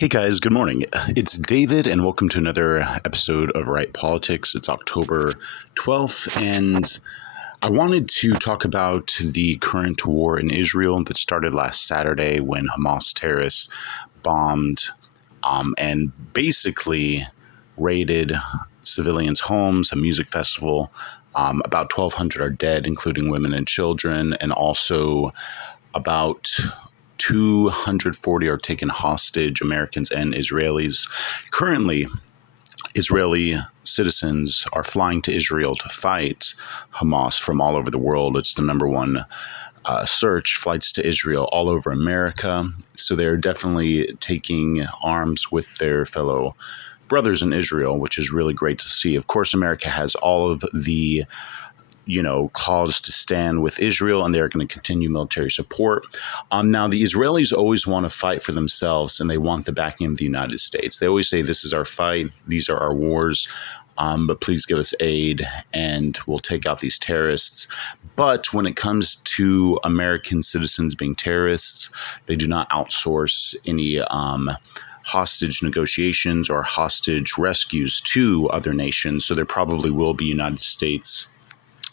Hey guys, good morning. It's David, and welcome to another episode of Right Politics. It's October 12th, and I wanted to talk about the current war in Israel that started last Saturday when Hamas terrorists bombed and basically raided civilians' homes, a music festival. About 1,200 are dead, including women and children, and also about 240 are taken hostage, Americans and Israelis. Currently, Israeli citizens are flying to Israel to fight Hamas from all over the world. It's the number one search, flights to Israel all over America. So they're definitely taking arms with their fellow brothers in Israel, which is really great to see. Of course, America has all of the cause to stand with Israel, and they're going to continue military support. Now, the Israelis always want to fight for themselves, and they want the backing of the United States. They always say, this is our fight, these are our wars, but please give us aid, and we'll take out these terrorists. But when it comes to American citizens being terrorists, they do not outsource any hostage negotiations or hostage rescues to other nations. So there probably will be United States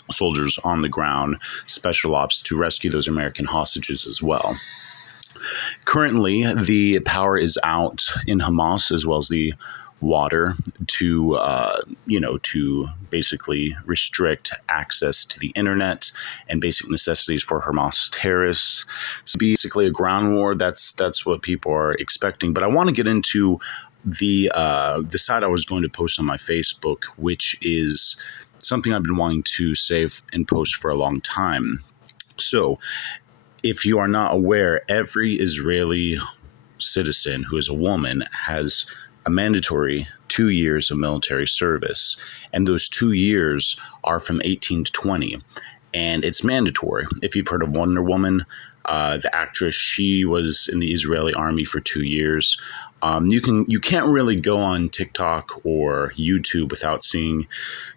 soldiers on the ground, special ops to rescue those American hostages as well. Currently, the power is out in Hamas as well as the water to basically restrict access to the internet and basic necessities for Hamas terrorists. So basically a ground war. That's what people are expecting. But I want to get into the site I was going to post on my Facebook, which is something I've been wanting to save and post for a long time. So, if you are not aware, every Israeli citizen who is a woman has a mandatory 2 years of military service. And those 2 years are from 18 to 20. And it's mandatory. If you've heard of Wonder Woman, the actress, she was in the Israeli army for 2 years. You can't really go on TikTok or YouTube without seeing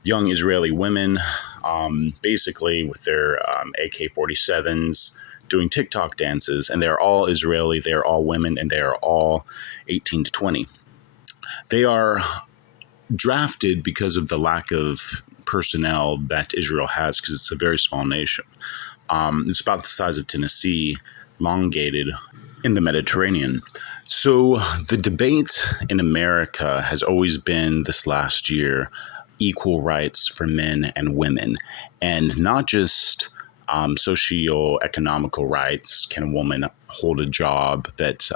young Israeli women, basically with their AK-47s doing TikTok dances, and they're all Israeli, they're all women, and they are all 18 to 20. They are drafted because of the lack of personnel that Israel has, because it's a very small nation. It's about the size of Tennessee, elongated in the Mediterranean. So the debate in America has always been this last year, equal rights for men and women, and not just socio-economical rights. Can a woman hold a job that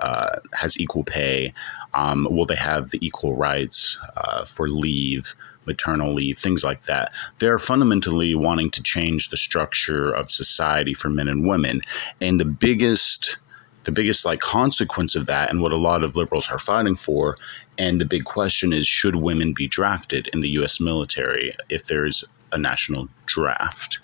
has equal pay? Will they have the equal rights for leave, maternal leave, things like that? They're fundamentally wanting to change the structure of society for men and women. And the biggest consequence of that, and what a lot of liberals are fighting for, and the big question is, should women be drafted in the U.S. military if there's a national draft?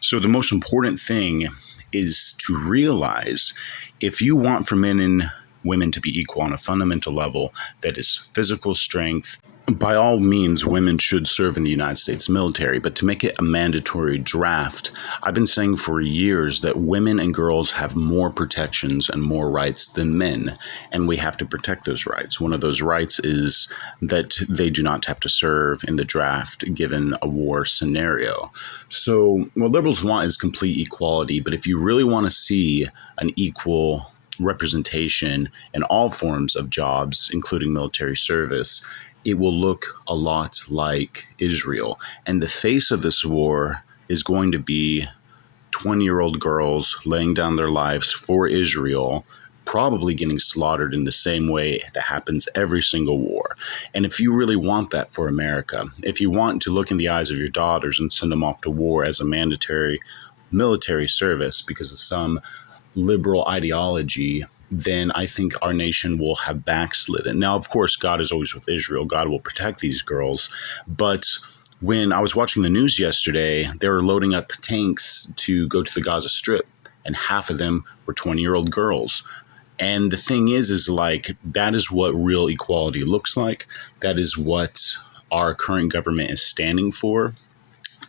So the most important thing is to realize, if you want for men and women to be equal on a fundamental level, that is physical strength, by all means, women should serve in the United States military. But to make it a mandatory draft, I've been saying for years that women and girls have more protections and more rights than men, and we have to protect those rights. One of those rights is that they do not have to serve in the draft given a war scenario. So what liberals want is complete equality, but if you really want to see an equal representation in all forms of jobs, including military service, it will look a lot like Israel. And the face of this war is going to be 20-year-old girls laying down their lives for Israel, probably getting slaughtered in the same way that happens every single war. And if you really want that for America, if you want to look in the eyes of your daughters and send them off to war as a mandatory military service because of some liberal ideology, then I think our nation will have backslidden. Now, of course, God is always with Israel. God will protect these girls. But when I was watching the news yesterday, they were loading up tanks to go to the Gaza Strip, and half of them were 20-year-old girls. And the thing is like, that is what real equality looks like. That is what our current government is standing for.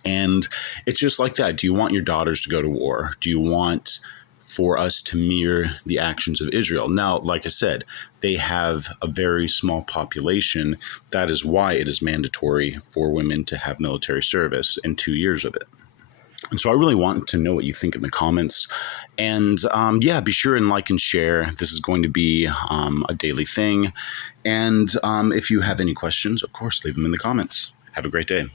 And it's just like that. Do you want your daughters to go to war? Do you want for us to mirror the actions of Israel. Now, like I said, they have a very small population. That is why it is mandatory for women to have military service and 2 years of it. And so I really want to know what you think in the comments. And yeah, be sure and like and share. This is going to be a daily thing. And if you have any questions, of course, leave them in the comments. Have a great day.